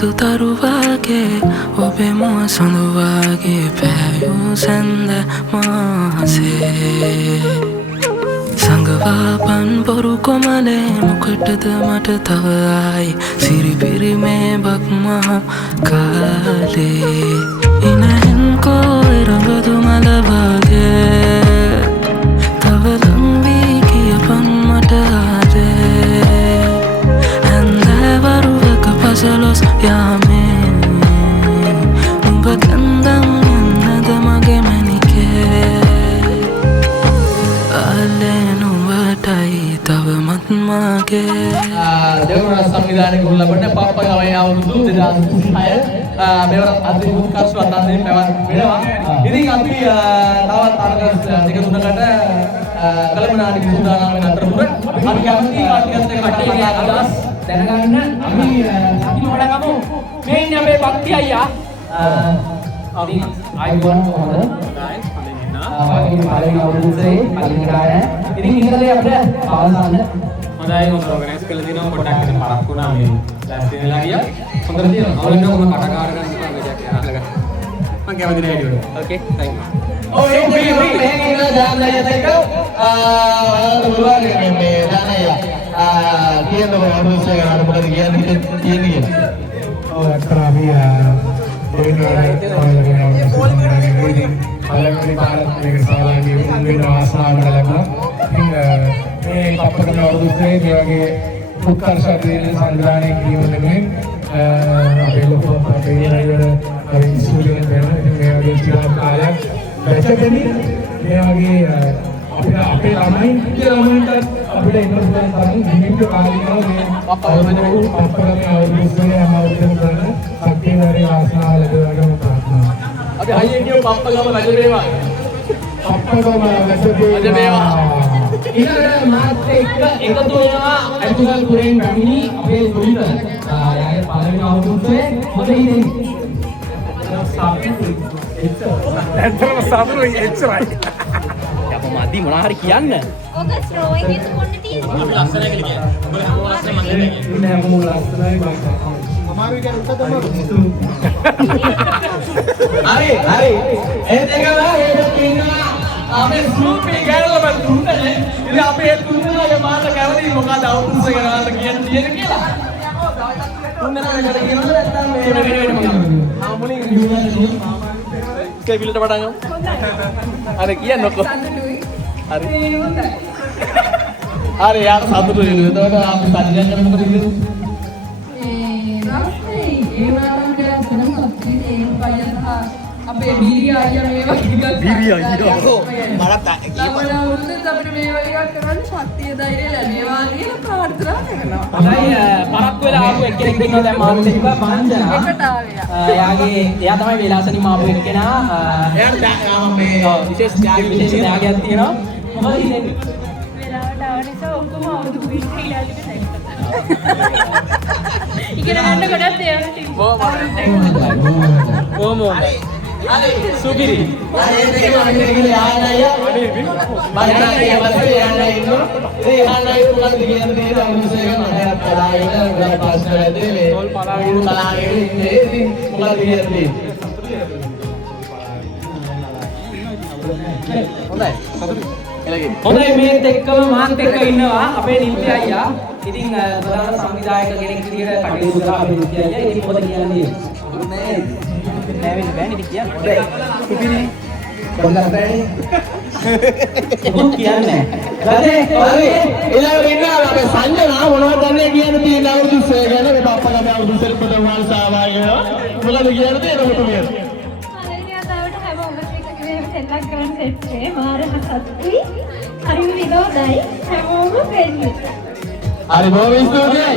tu taruwage obe mo sanduwage payu sende maase sangwapan boru komale mukatada mata tawai siri piri me bakma kale inahin ko irangadu malabage tavalam vi kiyapan mata ade Pasalos yame Numba kandang nada mage manike Ale numba tai tava mat mage දෙවන සංවිධානයක උල්ලපට පප්ප ගමේ අවුරුදු 2006 මෙවර අධි උත්කර්ෂ වන්දනයෙන් පැවැත්වෙනවා. ඉතින් අපි තවත් අරගස් දෙක තුනකට කලමනාටි සූදානම් වෙන අතරතුර අපි කැමති ආටිකස් එක කට්ටියගේ අදහස් දැනගන්න අපි ඉන්නවඩගමු මේ ඉන්නේ අපේ භක්ති අයියා ඉතින් ආයිබෝන් කොහොමද ඉතින් පළවෙනි අවුරුද්දේ පළවෙනි කාලය ඉතින් ඉන්නකදී අපිට අවසන් හොඳයි මොකද ඕගනයිස් කරලා දිනවා පොඩ්ඩක් ඉතින් පරක් වුණා මේ ක්ලාස් වෙලා ගියා හොඳට තියෙනවා අවුල් වෙනවා මම කටකාර ගන්න ඉතින් මේක අහලා මම කැමති නෑ වීඩියෝ ඕකේ තෑන්ක් යූ ඔය මේක ඉන්න දාන්නයි දෙක ඔයාලට පුළුවන් මේ දාන්නයි කියන අවුරුද්දේ ගන්න මොකද කියන්නේ කියන්නේ ඔව් අක්කා අපි පළවෙනි පාරක් මේක සාමාන්‍ය වෙන ආසාවකට ලැබුණා. මේ කප්පකම අවුරුද්දේ මේ වගේ උත්කර්ෂ දෙන සංග්‍රහණය කිරීම නෙමෙයි අපේ ලොකු අපේ රයිවර අපි ඉස්කෝලේ යනවා. ඉතින් මේ වගේ ඉස්කෝල කාලයක් වැටෙන්නේ මේ වගේ අපේ ළමයින්ට අපිට ඉන්න පුළුවන් තරම් ජීවිත කාලීනව මේ කප්පකම අවුරුද්දේ අමාරුවෙන් කරන සත්‍යවාරී ආසාව ලැබෙවගම ප්‍රාර්ථනා. අපි හයියෙන් කියමු පප්පගම රජ වේවා. පප්පගම රජ වේවා. ඊළඟ මාත් එක්ක එකතු වෙනවා අතුගල් පුරෙන් රමිනි අපේ සුවිත. යාගේ පළවෙනි අවුරුද්දේ මොකද ඉන්නේ? ඇත්තටම සතුටුයි එච්චරයි. අප මදි මොනවා හරි කියන්න. ඔක ස්ට්‍රෝයින් එක කොන්න තියෙන්නේ. අපි ලස්සනයි කියලා කියන්නේ. උඹලා හැමෝම ලස්සනයි මම කියන්නේ. ඉන්නේ හැමෝම ලස්සනයි මම. අමාරුයි කියන උත්තර හරි හරි ඒ දෙකම හේතු ඉන්නවා අපේ ස්නූපි ගෑනලම තුන්දනේ ඉතින් අපි ඒ තුන්දෙනාගේ මාත කැවදී මොකද අවුරුද්ද ගණනාට කියන්න තියෙන කියලා තුන්දෙනාකට කියනවද නැත්නම් මේ වෙන මොකක්ද ආ මුලින් කේ පිළට පටන් ගමු හරි කියන්නකො හරි හරි යාර සතුටු වෙනවා එතකොට අපි පරිජන් කරනකොට කිව්වද අපේ බීරිය අයියා මේ වගේ එකක් බීරිය අයියා මට ළමලා වුණත් අපිට මේ වගේ එකක් කරන්න ශක්තිය ධෛර්යය ලැබේවා කියලා ප්‍රාර්ථනා කරනවා. හොඳයි පරක් වෙලා ආපු එක්කෙනෙක් ඉන්නවා දැන් මාත් එක්ක පංචනා. එකට ආවියා. එයා තමයි වේලාසනි මාපු එක්කෙනා. එයාට මේ විශේෂ ත්‍යාගයක් තියෙනවා. මොකද ඉන්නේ? වෙලාවට ආව නිසා ඔක්කොම අවුරුදු 20 ඉලාදිට සැකසෙනවා. ඉගෙන ගන්න ගොඩක් දේවල් තිබ්බා. කොහොම හරි සුපිරි ඒ දෙකම අනිත් කියලා ආනයියා අනේ බණ්ඩාරිය වස්සේ යන්න ඉන්නවා ඒ ආනයි මොකක්ද කියන්නේ මේ අනුසයක මහයක් පලාගෙන ගල් පාස් කරද්දී මේ තොල් පලාගෙන ඉන්නේ ඉතින් මොකක්ද කියන්නේ හොඳයි හොඳයි මේත් එක්කම මාත් එක්ක ඉන්නවා අපේ නිත්‍ය අයියා ඉතින් ප්‍රධාන සංවිධායක කෙනෙක් විදියට කටයුතු කරා අපේ නිත්‍ය අයියා ඉතින් මොකද කියන්නේ නෑ නෑවෙන්න බෑනේ ඉතින් කියන්න හොඳයි සුපිරි පොඩ්ඩක් බෑනේ මොකක් කියන්නේ ගලේ හරි ඊළඟට ඉන්නවා අපේ සංජනා මොනවද දන්නේ කියන්න තියෙන අවුරුදු 6 ගැන මේ පප්පගම අවුරුදු සෙල්පත වහන්සාවා කියනවා මොකද කියන්න තියෙන මුතුමිය හරියට හැමෝම එක සෙල්ලම් කරන්න සෙට්ටේ මාර හසත්ති හරි විනෝදයි හැමෝම වෙන්නේ හරි බොහොම ස්තුතියි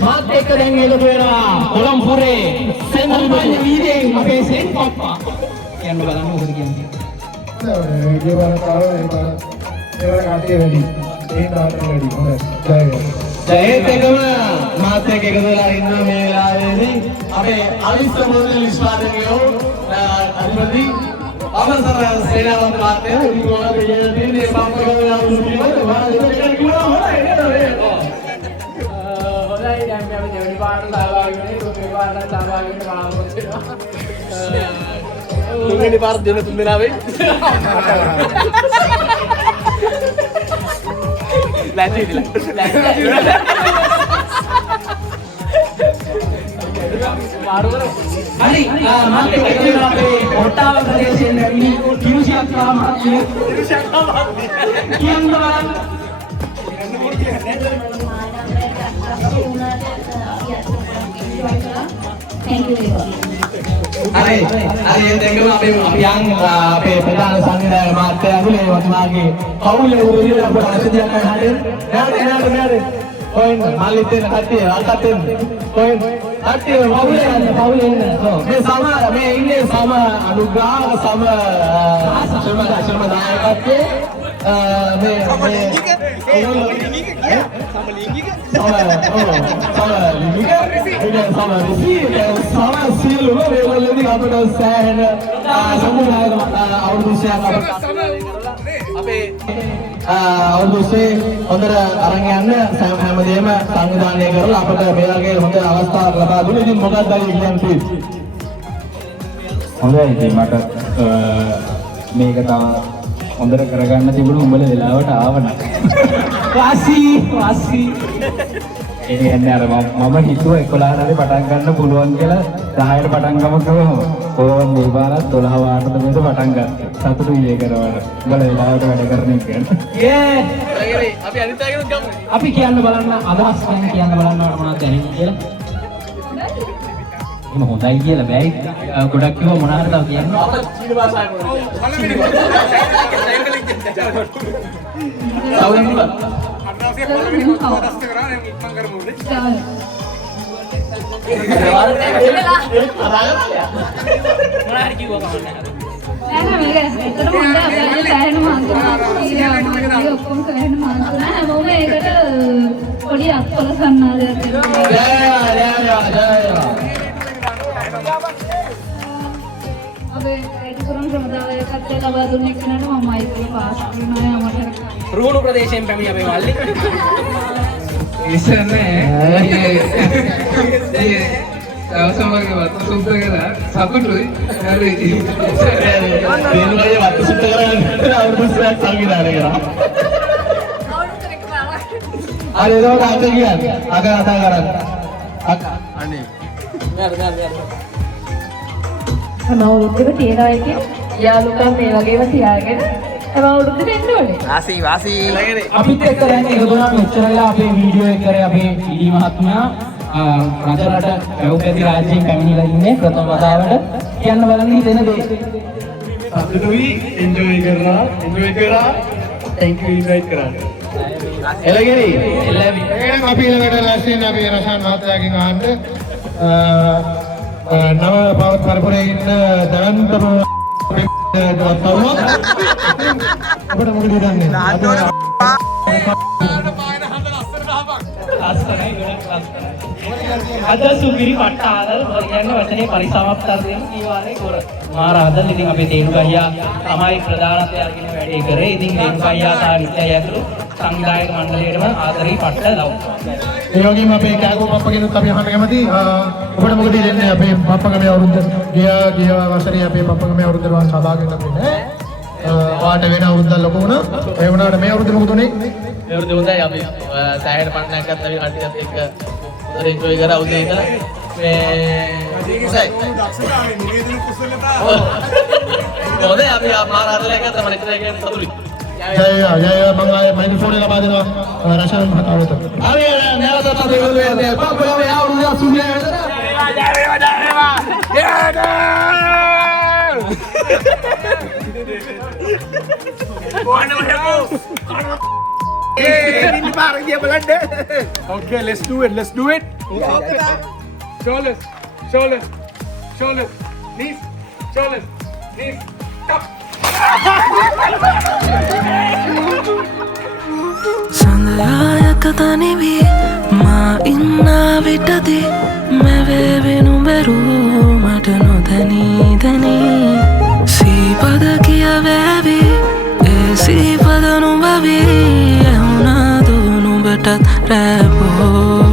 මාත් එක්ක දැන් එකතු වෙනවා කොළඹුරේ සෙන්පල්පඤ්ඤ වීදියෙන් අපේ සෙන් පප්පා කියන්න බලන්න මොකද කියන්නේ ඒ වගේ කාලේ ඒ වගේ කාටේ වැඩි ඒ තාත්තට වැඩි හොඳයි ජය වේවා ඒත් එකම මාත් එක්ක එකතු වෙලා ඉන්න මේ වෙලාවේදී අපේ අවිස්ස මොදල් විශ්වාසකයෝ අධිපති අවසර සේනාවන්ත මහත්තයා ඉතින් දෙන්නේ සම්පූර්ණ අවුරුද්දේ වාරේ දෙකක් කිව්වා හොඳයි නේද හොඳයි දැන් අපි දෙවෙනි පාඩම සහභාගී වෙන්නේ තුන්වෙනි පාඩම සහභාගී වෙන්න බලාපොරොත්තු වෙනවා තුන්වෙනි පාඩම දෙන තුන් දෙනා වෙයි හරි මම කියන අපේ ඔට්ටාව ප්‍රදේශයේ ලැබී කිරුසියක්කා මහත්මිය කියනවා Thank you very much. හරි දෙකම අපි යන් අපේ ප්‍රධාන සංවිධායක මාත්‍යා ඇතුලේ වතුමාගේ පවුලේ උරුවිල අපට අවශ්‍යයක් නැහැ නේද කොහෙන්ද මල්ලිත් එන කට්ටිය අල්කත් එන්න කොහෙන්ද කට්ටිය පවුලේ ඉන්න මේ මේ ඉන්නේ සම අනුග්‍රහ සම ශර්ම දායකත්වයේ මේ අවුරුද්දේ හොඳට අරන් යන්න හැමදේම සංවිධානය කරලා අපිට මේ වගේ හොඳ අවස්ථාවක් ලබා දුන්නේ. ඉතින් මොකක්ද කියන්නේ? හොඳයි ඉතින් මට මේක තව හොඳට කරගන්න තිබුණු උඹලා වෙලාවට ආවනම් වාසි ඒ කියන්නේ අර මම හිතුවා 11 හරි පටන් ගන්න පුළුවන් කියලා 10ට පටන් ගමු කිව්වම කොහොමද මේ පාරත් 12 වාටද මේක පටන් ගත්තා සතුටුයි ඒ කරවල උඹලා වෙලාවට වැඩ කරන එක අපි අනිත් අයගෙනුත් ගමු අපි කියන්න බලන්න අදහස් කියන්න බලන්න මොනවද දැනෙන්නේ කියලා එහෙම හොඳයි කියලා බෑයි ගොඩක් කිව්ව මොනවා හරි තව කියන්න අප චීන භාෂාවෙන් රුණු ප්‍රදේශයෙන් පැමිණ අපේ මල්ලි ඉස්සරනේ අවසමගේ වත්ත සුද්ධ කරලා සතුටුයි හරි දෙනුගේ වත්ත සුද්ධ කරගෙන අවුරුද්දක් සංවිධානය කරා හරි ඒක අත කියන්නේ අග අත කරන්න අනේ අවුරුද්දක තියන එකේ යාළුකම් මේ වගේම තියාගෙන අවුරුද්දට එන්න ඕනේ. වාසි අපිත් එක්ක දැන් එකතුණා මෙච්චර වෙලා අපේ වීඩියෝ එක කරේ අපේ ඊඩි මහත්මයා රජරට පැවුපැති රාජ්‍යයෙන් පැමිණිලා ඉන්නේ ප්‍රථම වතාවට කියන්න බලන්න හිතෙන දේ. සතුටුයි එන්ජොයි කරා thank you invite කරාට එළගෙරි එහෙනම් අපි ඊළඟට ලැස්තියෙන් අපි රෂාන් මහත්තයාගෙන් අහන්න නව පවත් පරපුරේ ඉන්න දරන්තම අපිට මොකද දන්නේ අද සුපිරි පට්ටාදල් කියන්නේ වචනේ පරිසමාප්තයෙන් කීවානේ කර මහරහතන් ඉතින් අපේ තේරුක අයියා තමයි ප්‍රධානත්වය අරගෙන වැඩේ කරේ. ඉතින් තේරුක අයියා තා විද්‍යාය ඇතුළු සංවිධායක මණ්ඩලයටම ආදරේ පට්ට ලව්වා. ඒ වගේම අපේ කෑගෝ පප්පගෙනුත් අපි අහන්න කැමති ඔබට මොකද දෙන්නේ අපේ පප්පගේ අවුරුද්ද ගිය වසරේ අපේ පප්පගේ අවුරුද්ද වාස සභාවකින් ලැබුණේ වාට වෙන අවුරුද්ද ලොකු වුණා ඒ වුණාට මේ අවුරුද්ද මොකද උනේ මේ අවුරුද්ද හොඳයි අපි සෑහෙන පණ්ඩයක් ගත්තා අපි කට්ටියත් එක්ක එන්ජොයි කරා උදේ ඉඳලා මේ ඉසයි හොඳයි අපි මාරාදලයක් ගත්තා මම ඉතින් ඒක සතුටුයි ජය මම ආයේ මයික්‍රොෆෝන් එක ලබා දෙනවා රෂාන් මහතාවට හරි නැවතත් අපි ගොල්ලෝ පප්පගේ අවුරුද්ද සුභය Okay, let's do it. Shoulders, knees, up. සඳයායක තනිවී මා ඉන්නා විටදී මෙවේවෙනු බැරූ මට නොදැනී දැනී සීපද කියවෑවී ඒ සීපද නුඹවී ඇහුණාදු නුඹටත් රැබෝ